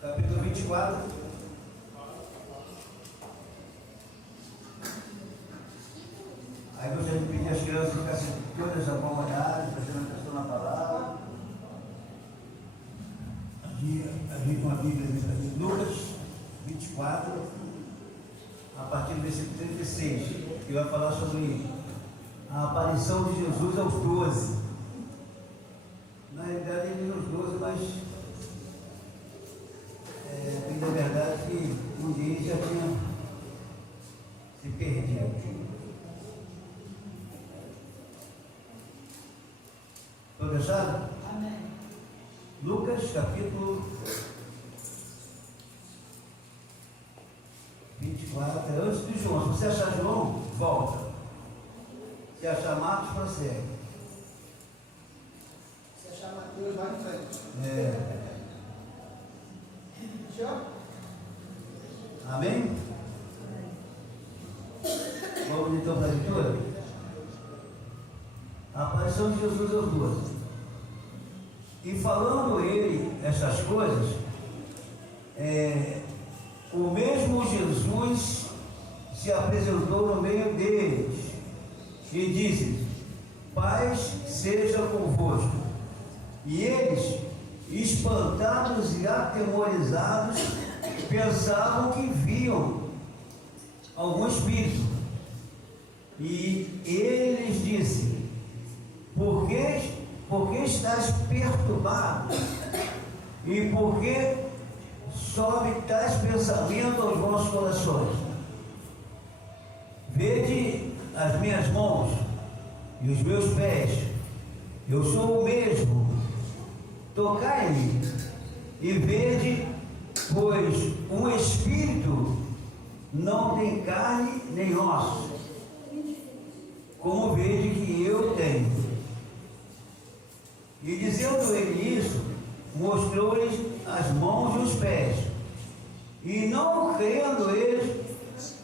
capítulo 24. Aí gostaria de pedir às crianças que ficassem todas acompanhadas, prestando atenção na palavra. A gente uma Bíblia de Lucas 24, a partir do versículo 36, que vai falar sobre a aparição de Jesus aos 12. Na realidade ele aos 12, mas na verdade que um dia ele já tinha se perdido. Estou deixado? Amém. Lucas capítulo 24, antes de João. Se você achar João, volta. Se achar Marcos, prossegue. Se achar Mateus, vai em frente. Fechou? Amém? Vamos então para a leitura? A aparição de Jesus aos 12. E falando ele estas coisas, o mesmo Jesus se apresentou no meio deles e disse: paz seja convosco. E eles, espantados e atemorizados, pensavam que viam algum espírito. E ele lhes disse: por que estás perturbado? E por que sobe tais pensamentos aos vossos corações? Vede as minhas mãos e os meus pés, eu sou o mesmo. Tocai-me e vede, pois um espírito não tem carne nem osso, como vede que eu tenho. E dizendo ele isso, mostrou-lhes as mãos e os pés. E não crendo eles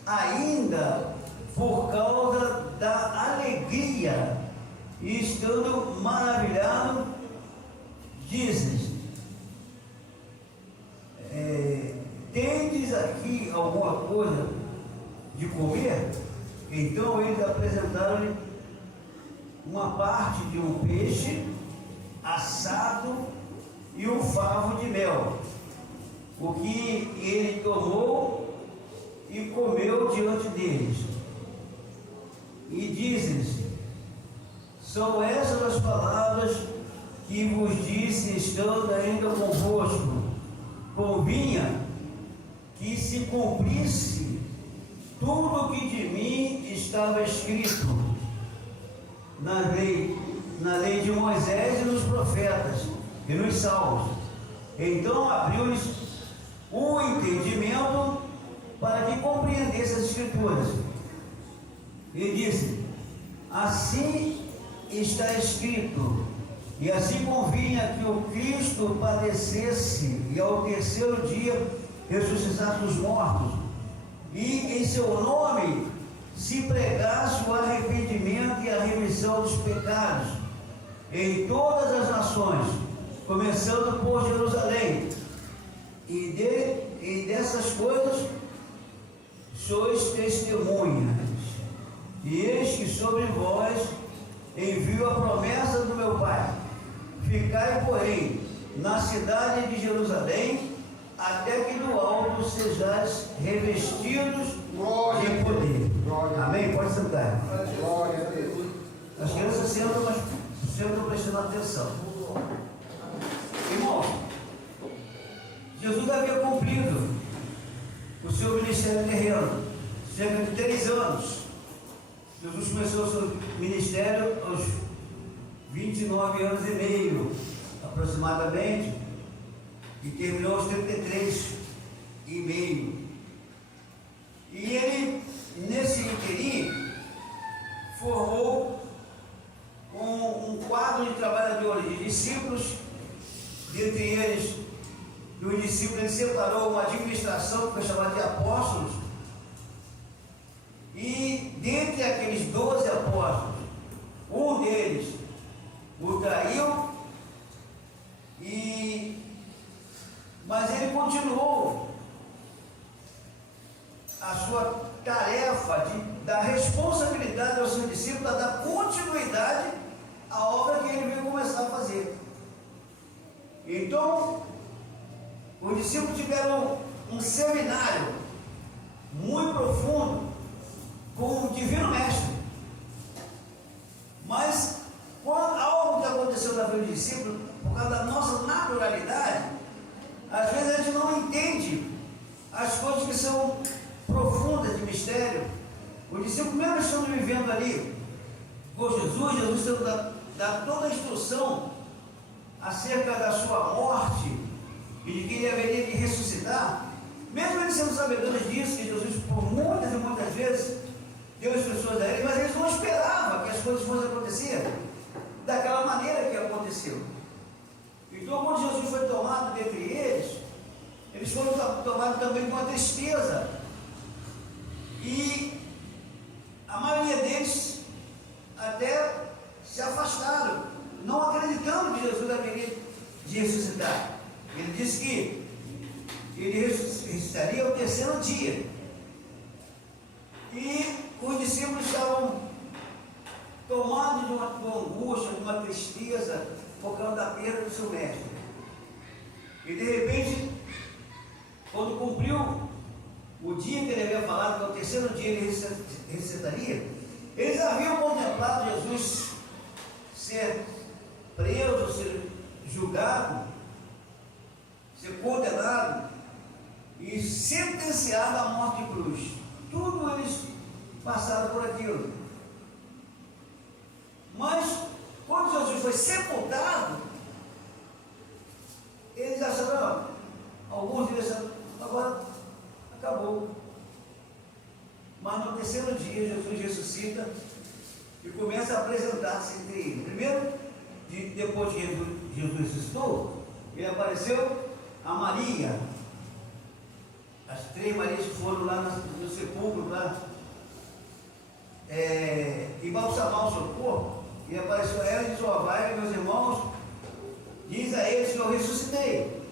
ainda, por causa da alegria, e estando maravilhado, dizem: tendes aqui alguma coisa de comer? Então eles apresentaram-lhe uma parte de um peixe assado e um favo de mel, o que ele tomou e comeu diante deles. E dizem-lhes: são essas as palavras que vos disse estando ainda convosco. Convinha que se cumprisse tudo o que de mim estava escrito na lei de Moisés e nos profetas e nos salmos. Então abriu-lhes o entendimento para que compreendesse as escrituras. E disse: assim está escrito, e assim convinha que o Cristo padecesse e ao terceiro dia ressuscitasse dos mortos, e em seu nome se pregasse o arrependimento e a remissão dos pecados em todas as nações, começando por Jerusalém. E dessas coisas sois testemunhas. E eis que sobre vós envio a promessa do meu Pai. Ficai, porém, na cidade de Jerusalém, até que do alto sejais revestidos de poder. Amém? Pode sentar. Glória a Deus. As crianças sentam, mas sentam prestando atenção. Irmão, Jesus havia cumprido o seu ministério terreno, cerca de 3 anos. Jesus começou o seu ministério aos 29 anos e meio, aproximadamente, e terminou aos 33 e meio. E ele, nesse interim, formou um quadro de trabalhadores, de discípulos. Dentre eles, dos discípulos, ele separou uma administração que foi chamada de apóstolos. E dentre aqueles 12 apóstolos, um deles o traiu, mas ele continuou a sua tarefa da responsabilidade aos seus discípulos, a dar continuidade à obra que ele veio começar a fazer. Então, os discípulos tiveram um seminário muito profundo com o Divino Mestre. Mas, quando algo que aconteceu na vida dos discípulos, por causa da nossa naturalidade, às vezes a gente não entende as coisas que são profundas de mistério. Os discípulos, mesmo estando vivendo ali com Jesus tendo dado toda a instrução acerca da sua morte e de que ele haveria de ressuscitar, mesmo eles sendo sabedores disso, que Jesus por muitas e muitas vezes deu instruções a eles, mas eles não esperavam que as coisas fossem acontecer daquela maneira que aconteceu. Então, quando Jesus foi tomado dentre eles foram tomados também com a tristeza. E a maioria deles até se afastaram, não acreditando que Jesus haveria de ressuscitar. Ele disse que ele ressuscitaria ao terceiro dia. E os discípulos estavam tomados de uma angústia, de uma tristeza, por causa da perda do seu mestre. E de repente, quando cumpriu o dia que ele havia falado, que ao terceiro dia ele ressuscitaria, eles haviam contemplado Jesus ser preso, ser julgado, ser condenado e sentenciado à morte de cruz. Tudo eles passaram por aquilo. Mas, quando Jesus foi sepultado, eles acharam, alguns deles acharam, agora acabou. Mas no terceiro dia, Jesus ressuscita e começa a apresentar-se entre eles. Primeiro, depois que Jesus ressuscitou, ele apareceu a Maria, as 3 Marias que foram lá no sepulcro para embalsamar o seu corpo, e apareceu ela e disse: ó, vai, meus irmãos, diz a eles que eu ressuscitei.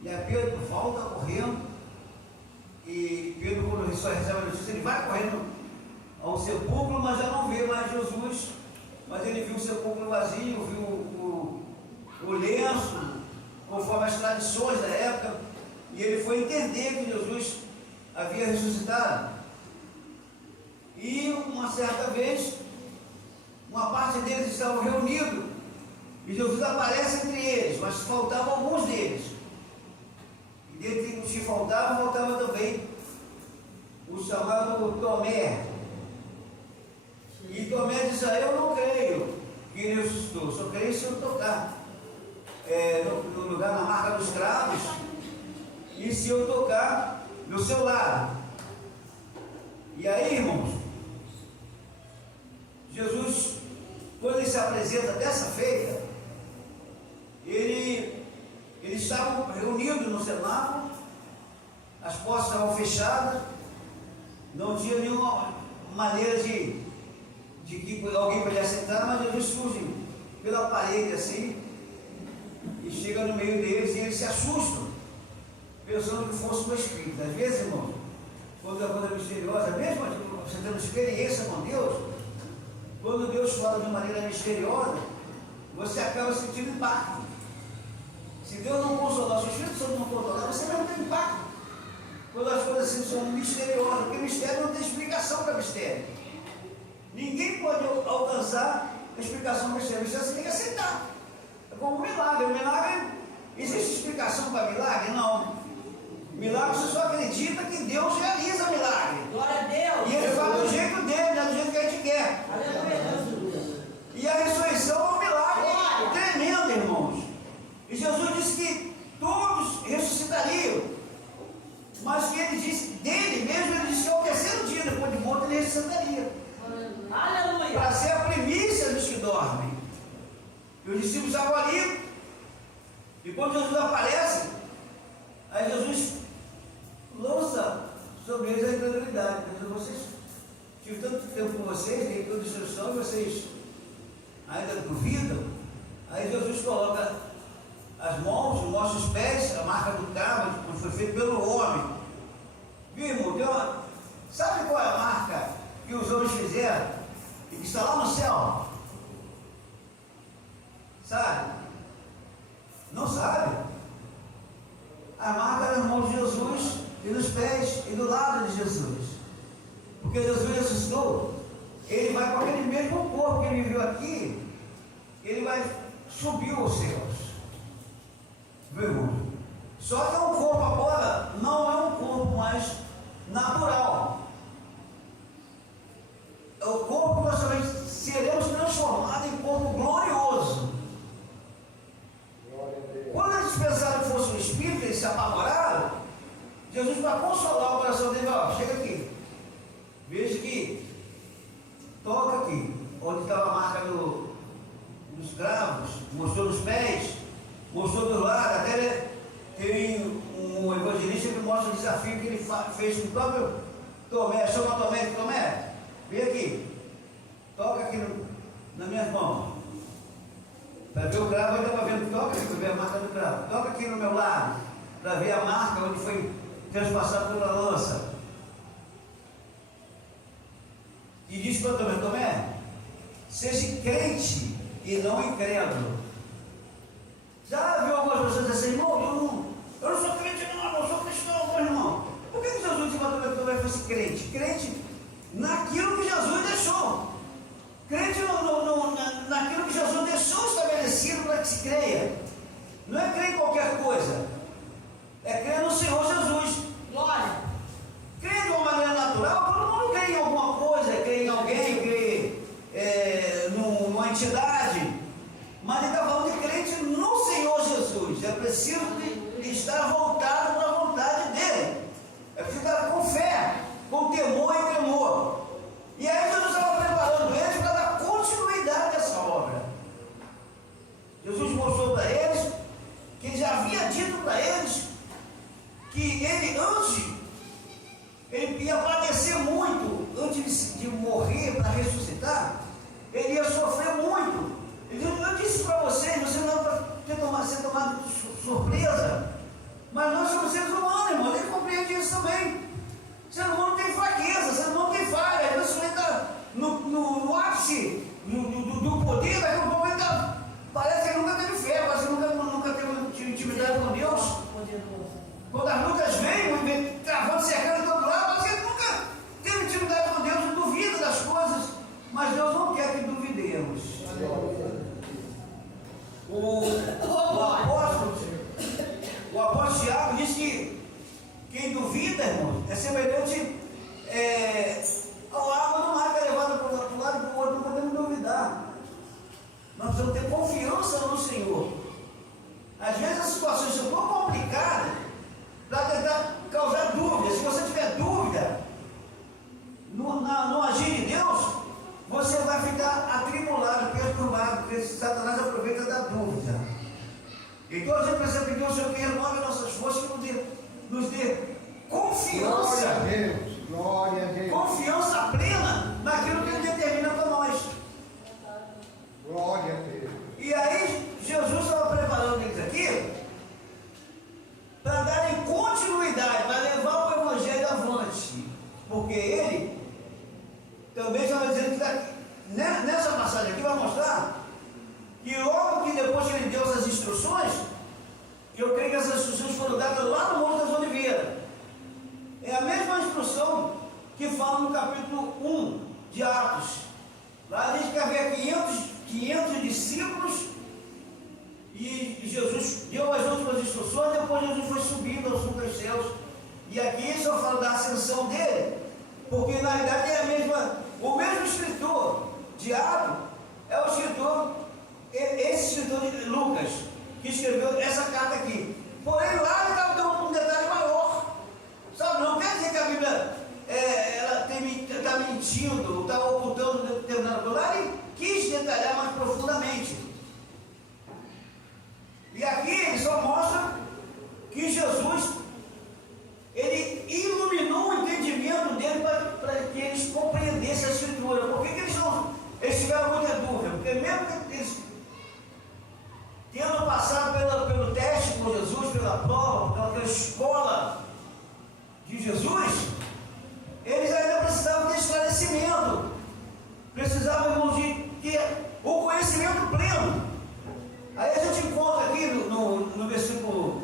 E a Pedro volta correndo, e Pedro, quando só recebe a notícia, ele vai correndo ao sepulcro, mas já não vê mais Jesus. Mas ele viu o sepulcro vazio, viu o lenço, conforme as tradições da época, e ele foi entender que Jesus havia ressuscitado. E uma certa vez, uma parte deles estavam reunidos, e Jesus aparece entre eles, mas faltavam alguns deles. E dentre os que faltava também o chamado Tomé. E Tomé disse: eu não creio que ele ressuscitou, só creio se eu tocar no lugar, na marca dos cravos, e se eu tocar no seu lado. E aí, irmãos, Jesus, quando ele se apresenta dessa feita, eles estavam reunidos no cenáculo, as portas estavam fechadas, não tinha nenhuma maneira de que alguém pudesse entrar, mas Jesus surge pela parede assim, e chega no meio deles, e eles se assustam, pensando que fosse um espírito. Às vezes, irmão, quando a coisa é misteriosa, mesmo você tendo experiência com Deus, quando Deus fala de maneira misteriosa, você acaba sentindo impacto. Se Deus não consolar, se o Espírito Santo não controlar, você não tem impacto. Quando as coisas assim são misteriosas, porque mistério não tem explicação para mistério. Ninguém pode alcançar a explicação para mistério, você tem que aceitar. É como um milagre. O milagre, existe explicação para milagre? Não. Milagre você só acredita que Deus realiza milagre. Glória a Deus. E Ele faz do jeito dele, não é do jeito que a gente quer. Aleluia. E a ressurreição é um milagre tremendo, irmãos. E Jesus disse que todos ressuscitariam. Mas que ele disse, dele mesmo, ele disse que ao terceiro dia, depois de morto, ele ressuscitaria. Aleluia. Para ser a primícia dos que dormem. E os discípulos estavam ali. E quando Jesus aparece, aí Jesus lança sobre eles a incredulidade. Vocês, tive tanto tempo com vocês, dei toda instrução, e vocês ainda duvidam. Aí Jesus coloca as mãos, mostra os pés, a marca do cravo, que foi feito pelo homem. Viu, irmão? Sabe qual é a marca que os homens fizeram e que está lá no céu? Sabe? Não sabe? A marca nas mãos de Jesus e nos pés e do lado de Jesus. Porque Jesus ressuscitou, ele vai com aquele mesmo corpo que ele viveu aqui, ele vai subir aos céus. Viu, irmão? Só que é um corpo agora, não é um corpo mais natural. É o corpo que nós também seremos transformados em corpo glorioso. Quando eles pensaram que fosse um espírito, eles se apavoraram. Jesus, para consolar o coração dele, ó, chega aqui. Veja aqui. Toca aqui. Onde estava a marca dos cravos. Mostrou nos pés. Mostrou do lado. Até tem um evangelista que mostra o desafio que ele fez com o próprio Tomé. Chama Tomé. Tomé, vem aqui. Toca aqui nas minhas mãos. Para ver o cravo, ele estava vendo, toca aqui para ver a marca do cravo. Toca aqui no meu lado, para ver a marca onde foi transpassado pela lança. E disse para Tomé, Tomé, seja crente e não incrédulo. Já viu algumas pessoas assim, irmão, eu não sou crente não, eu sou cristão, meu irmão. Por que Jesus disse para Tomé fosse crente? Crente naquilo que Jesus deixou. Crente naquilo que Jesus deixou estabelecido para que se creia. Não é crer em qualquer coisa. É crer no Senhor Jesus. Glória. Crer de uma maneira natural, todo mundo crê em alguma coisa, crê em alguém, crê numa entidade. Mas ele está falando de crente no Senhor Jesus. É preciso estar voltado para a vontade dele. É preciso estar com fé, com temor e tremor. E aí Jesus estava preparando eles para dar continuidade a essa obra. Jesus mostrou para eles que ele já havia dito para eles que ele ia padecer muito antes de morrer para ressuscitar. Ele ia sofrer muito. Eu disse para vocês não para ser tomado de surpresa, mas nós somos seres humanos, irmão. Ele compreende isso também. Ser humano tem fraqueza, ser humano tem falha. Às vezes você está no ápice do poder, daqui a um pouco ele parece que ele nunca teve fé, parece que nunca teve intimidade com Deus. Quando as lutas vêm, travando, cercando de todo lado, parece que ele nunca teve intimidade com Deus, duvida das coisas, mas Deus não quer que duvidemos. O apóstolo Tiago diz que quem duvida, irmão, é semelhante ao água do mar que é levada para um lado e para o outro. Não podemos duvidar. Nós precisamos ter confiança no Senhor. Às vezes as situações são tão complicadas para tentar causar dúvida. Se você tiver dúvida no agir de Deus, você vai ficar atribulado, perturbado, porque Satanás aproveita da dúvida. Então a gente precisa pedir ao Senhor que renove nossas forças, que nos dê confiança. Glória a Deus. Glória a Deus. Confiança plena naquilo que Ele determina para nós. Glória a Deus. E aí Jesus estava preparando eles aqui para darem continuidade, para levar o Evangelho avante. Porque ele também estava dizendo que nessa passagem aqui vai mostrar que logo que depois que ele deu essas instruções, eu creio que essas instruções foram dadas lá no Monte das Oliveiras. É a mesma instrução que fala no capítulo 1 de Atos. Lá diz que havia 500 discípulos e Jesus deu as últimas instruções, depois Jesus foi subindo ao sul dos céus. E aqui só fala da ascensão dele, porque na realidade é o mesmo escritor de Atos é o escritor, esse escritor de Lucas, que escreveu essa carta aqui. Porém lá ele estava dando um detalhe maior. Sabe, não quer dizer que a Bíblia ela está mentindo, está ocultando determinado coisa. Lá ele quis detalhar mais profundamente. E aqui ele só mostra que Jesus, ele iluminou o entendimento dele para que eles compreendessem a Escritura. Por que eles tiveram muita dúvida? Porque mesmo que eles tendo pela prova, pela escola de Jesus, eles ainda precisavam de esclarecimento, precisavam, irmãos, de ter o conhecimento pleno. Aí a gente encontra aqui no versículo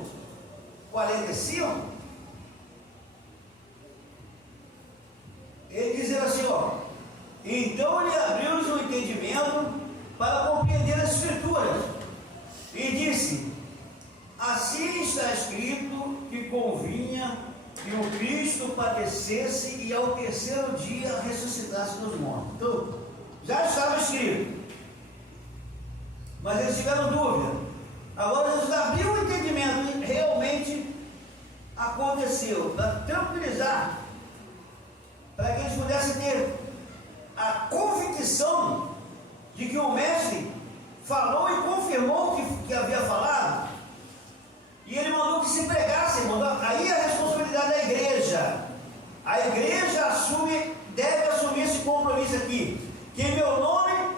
45, ele diz assim, ó: então ele abriu-lhes o entendimento para compreender as Escrituras, e disse: assim está escrito que convinha que o Cristo padecesse e ao terceiro dia ressuscitasse dos mortos. Então, já estava escrito, mas eles tiveram dúvida. Agora Jesus abriu o entendimento e realmente aconteceu, para tranquilizar, para que eles pudessem ter a convicção de que o Mestre falou e confirmou o que havia falado, e ele mandou que se pregasse, irmão. Aí a responsabilidade da igreja. A igreja deve assumir esse compromisso aqui, que em meu nome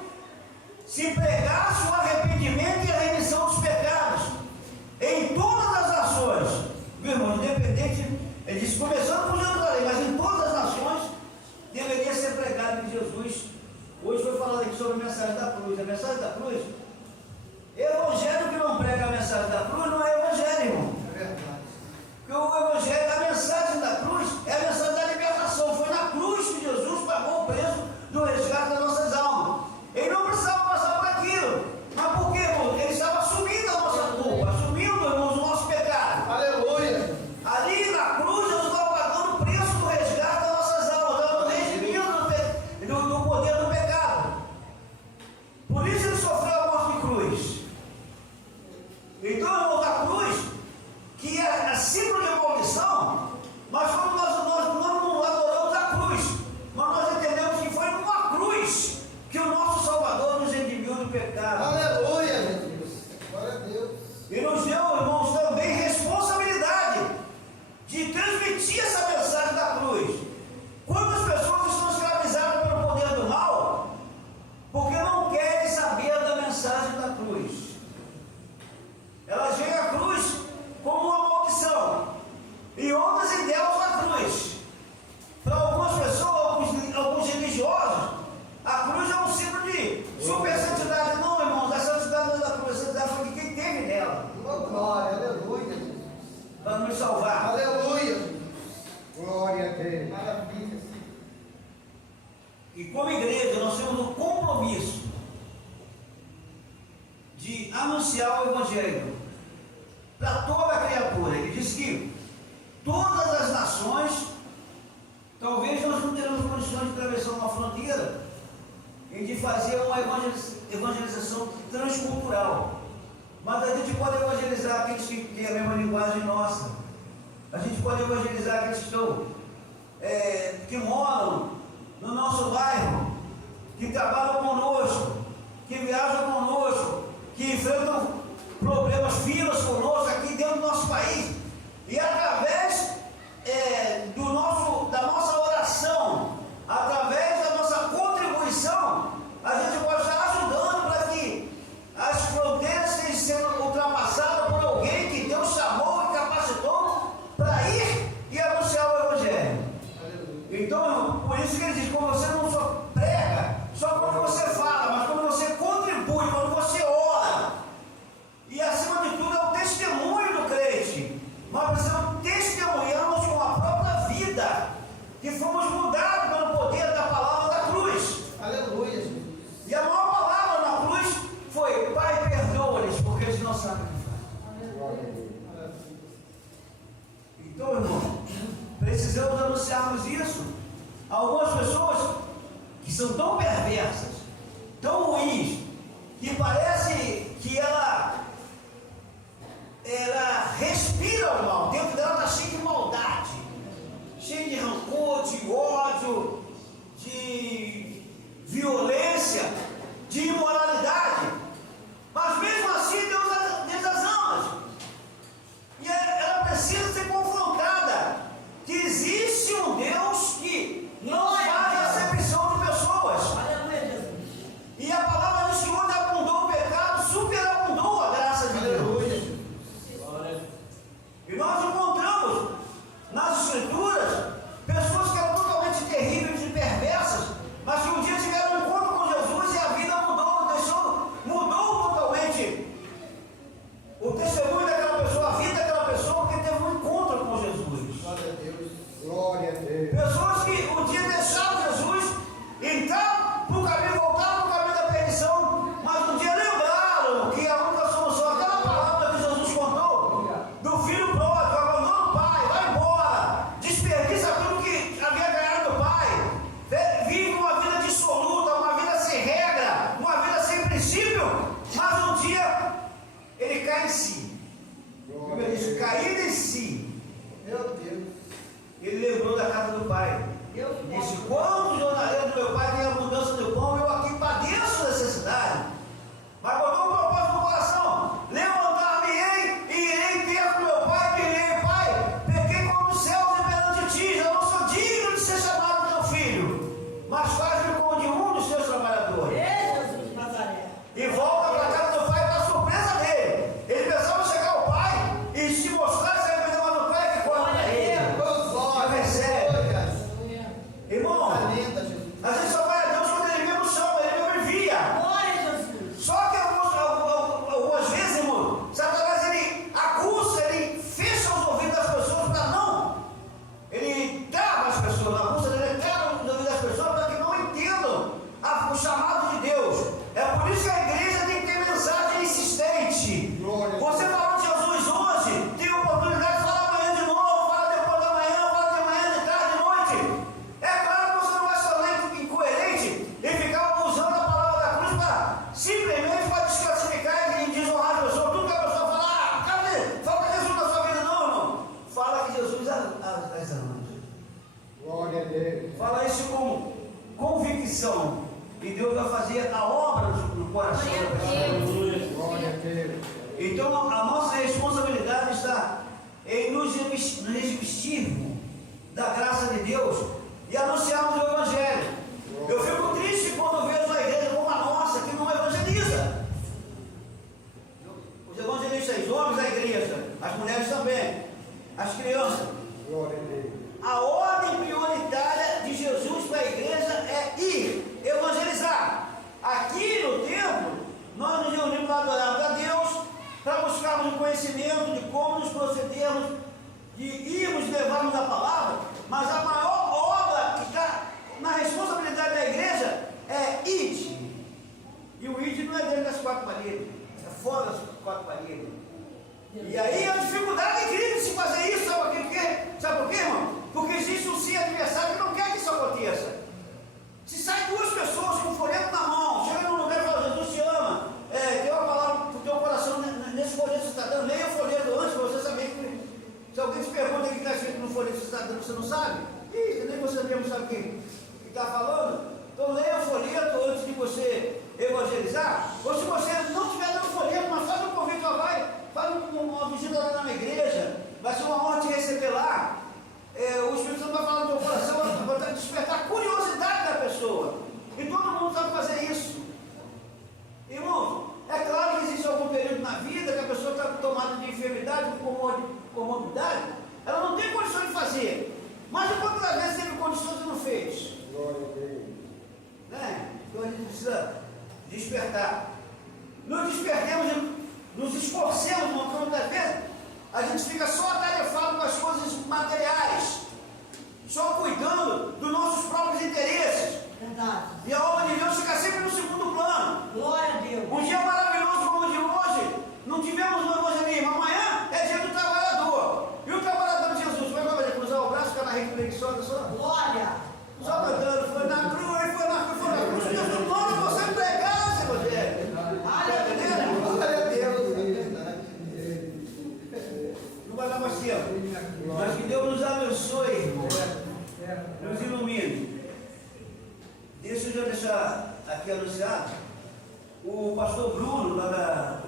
se pregasse o arrependimento e a remissão dos pecados em todas as nações, meu irmão, independente, ele disse, começando por Jerusalém, mas em todas as nações deveria ser pregado que Jesus. Hoje foi falado aqui sobre a mensagem da cruz. A mensagem da cruz, evangelho que não prega a mensagem da cruz não é evangelho, irmão. É verdade. Porque o evangelho, a mensagem da cruz é a mensagem da libertação. Foi na cruz que Jesus pagou o preço do resgate das nossas almas. Ele não precisava passar por aquilo. Mas por quê, irmão? Ele estava assumindo a nossa culpa, assumindo, irmãos, o nosso pecado. Aleluia. Ali na cruz, Jesus estava pagando o preço do resgate das nossas almas, estava redimindo do poder do pecado. Por isso ele sofreu a morte de cruz. Então, irmão, da cruz, que é a símbolo de maldição, mas como nós não adoramos a cruz, mas nós entendemos que foi numa cruz que o nosso Salvador nos redimiu do pecado. Aleluia, Jesus. Glória a Deus. E nos deu, irmãos, também responsabilidade de transmitir essa mensagem da cruz. Quantas pessoas estão escravizadas pelo poder do mal, porque não querem saber da mensagem da cruz? Elas veem a cruz como uma maldição, e outras ideias da cruz. Para algumas pessoas, alguns religiosos, a cruz é um símbolo de super santidade. Não, irmãos, a santidade não é da cruz, a santidade foi de quem teve nela, Oh, glória, aleluia. para nos salvar. Aleluia. Glória a Deus. Maravilha. E como igreja, nós temos um compromisso de anunciar o Evangelho para toda a criatura. Ele diz que todas as nações, talvez nós não teremos condições de atravessar uma fronteira e de fazer uma evangelização transcultural, mas a gente pode evangelizar aqueles que têm a mesma linguagem nossa. A gente pode evangelizar aqueles que estão, que moram no nosso bairro, que trabalham conosco, que viajam conosco, que enfrentam problemas, filas conosco aqui dentro do nosso país. E através da nossa oração, através da nossa contribuição, a gente pode estar ajudando para que as fronteiras estejam sendo ultrapassadas por alguém que Deus chamou e capacitou para ir e anunciar o Evangelho. Então, por isso que ele diz, quando você não só prega, só quando você fala, mas quando você contribui, quando você ora, e acima de tudo é o testemunho do crente. Nós precisamos testemunharmos com a própria vida que fomos mudados pelo poder da palavra da cruz. Aleluia, Jesus. E a maior palavra na cruz foi: Pai, perdoa-lhes, porque eles não sabem o que fazem. Então, irmão, precisamos anunciarmos isso. Algumas pessoas que são tão perversas, tão ruins, que parece que ela respira o mal, dentro dela está cheio de maldade, cheio de rancor, de ódio, de violência, de imoralidade, mas mesmo assim Deus as ama, e ela precisa ser confrontada, que existe um Deus que não faz acepção de pessoas. Aleluia, Jesus. E a palavra diz que onde abundou o pecado, superabundou a graça de Deus. Aleluia. o testemunho daquela pessoa, a vida daquela pessoa, porque teve um encontro com Jesus. Glória a Deus. Glória a Deus. Pessoas que um dia deixaram Jesus, então, para o caminho, voltaram para o caminho da perdição, mas um dia lembraram que a única solução, aquela palavra que Jesus contou, do filho pródigo, abandona o pai, vai embora, desperdiça aquilo que havia ganhado do pai, vive uma vida dissoluta, uma vida sem regra, uma vida sem princípio, mas um dia ele cai em si. Ele diz, caído em si. Meu Deus. Ele lembrou da casa do pai. Disse, quando o jornaleiro do meu pai tem abundância de pão, eu aqui padeço necessidade. Mas botou um propósito no coração. Levantar-me-ei e irei ter com meu pai, e direi, pai, pequei contra os céus e perante ti, já não sou digno de ser chamado teu filho. Mas faz-me como de um dos teus trabalhadores. Jesus de Nazaré. E volta para a casa do pai para a surpresa dele. Ele pensava chegar ao pai e se mostrar se arrependeu do pai que corre para ele. Glória. Recebe. Irmão, Alenta, Jesus. a gente só vai a Deus quando ele mesmo chama, ele mesmo envia. Glória a Jesus. Só que algumas vezes, irmão, Satanás ele acusa, ele fecha os ouvidos das pessoas para não. Ele trava as pessoas, a acusa dele trava os ouvidos das pessoas para que não entendam o chamado de Deus. É por isso que a igreja tem que ter mensagem insistente. Glória. Você falou de Jesus hoje, tem oportunidade de falar amanhã de novo, fala depois da manhã, fala de manhã, de tarde, de noite. É claro que você não vai se tornar incoerente e ficar usando a palavra da cruz para simplesmente para desclassificar e desonrar as pessoas. Tudo que a pessoa fala, falta Jesus na sua vida, não, irmão. Fala que Jesus as ama. Glória a Deus. Fala isso com convicção. E Deus vai fazer a obra no coração da pessoa. Glória a Deus. Então a nossa responsabilidade está em nos revestirmos da graça de Deus e anunciarmos o Evangelho. Eu fico triste quando vejo a igreja como a nossa, que não evangeliza. Os evangelistas, os homens da igreja, as mulheres também, as crianças. Glória a Deus. A ordem prioritária de Jesus para a igreja é ir evangelizar. Aqui no templo, nós nos reunimos para adorarmos a Deus, para buscarmos o conhecimento de como nos procedermos, de irmos levarmos a palavra, mas a maior obra que está na responsabilidade da igreja é ide. E o ide não é dentro das quatro paredes, é fora das quatro paredes. E aí a dificuldade incrível de se fazer isso, sabe por quê? Sabe por quê, irmão? Porque existe um sim adversário que não quer que isso aconteça. Se saem duas pessoas com um folheto na mão, chega num lugar e fala, Jesus te ama, tem uma palavra para o teu coração, nesse folheto que você está dando, leia o folheto antes para você saber que se alguém te pergunta o que está escrito no folheto que você está dando, você não sabe? Ih, nem você mesmo sabe o que está falando. Então leia o folheto antes de você evangelizar, ou se você não estiver dando folheto, mas faz um convite, faz uma visita lá na igreja, vai ser uma honra te receber lá. O Espírito Santo vai falar no teu coração, vai despertar a curiosidade da pessoa. E todo mundo sabe fazer isso. Irmão, é claro que existe algum período na vida que a pessoa está tomada de enfermidade, comorbidade, ela não tem condição de fazer. Mas quantas vezes teve condições e não fez? Glória a Deus. Né? Então a gente precisa despertar. Nos despertemos, nos esforcemos, porque muitas vezes a gente fica só atarefado com as coisas materiais, só cuidando dos nossos próprios interesses. Verdade. E a obra de Deus fica sempre no segundo plano. Glória a Deus. Um dia maravilhoso como o de hoje, não tivemos no evangelismo. Amanhã é dia do trabalhador. E o trabalhador de Jesus, como é que vai cruzar o braço, ficar na reflexão só? Glória. Só cantando, foi na cruz, foi na cruz, Jesus, quando você pregasse, Evangelho. Glória a Deus. É verdade. Não vai dar mais tempo. Mas que Deus nos abençoe, irmão. Nos ilumine. Deixa eu já deixar aqui anunciado. O pastor Bruno, lá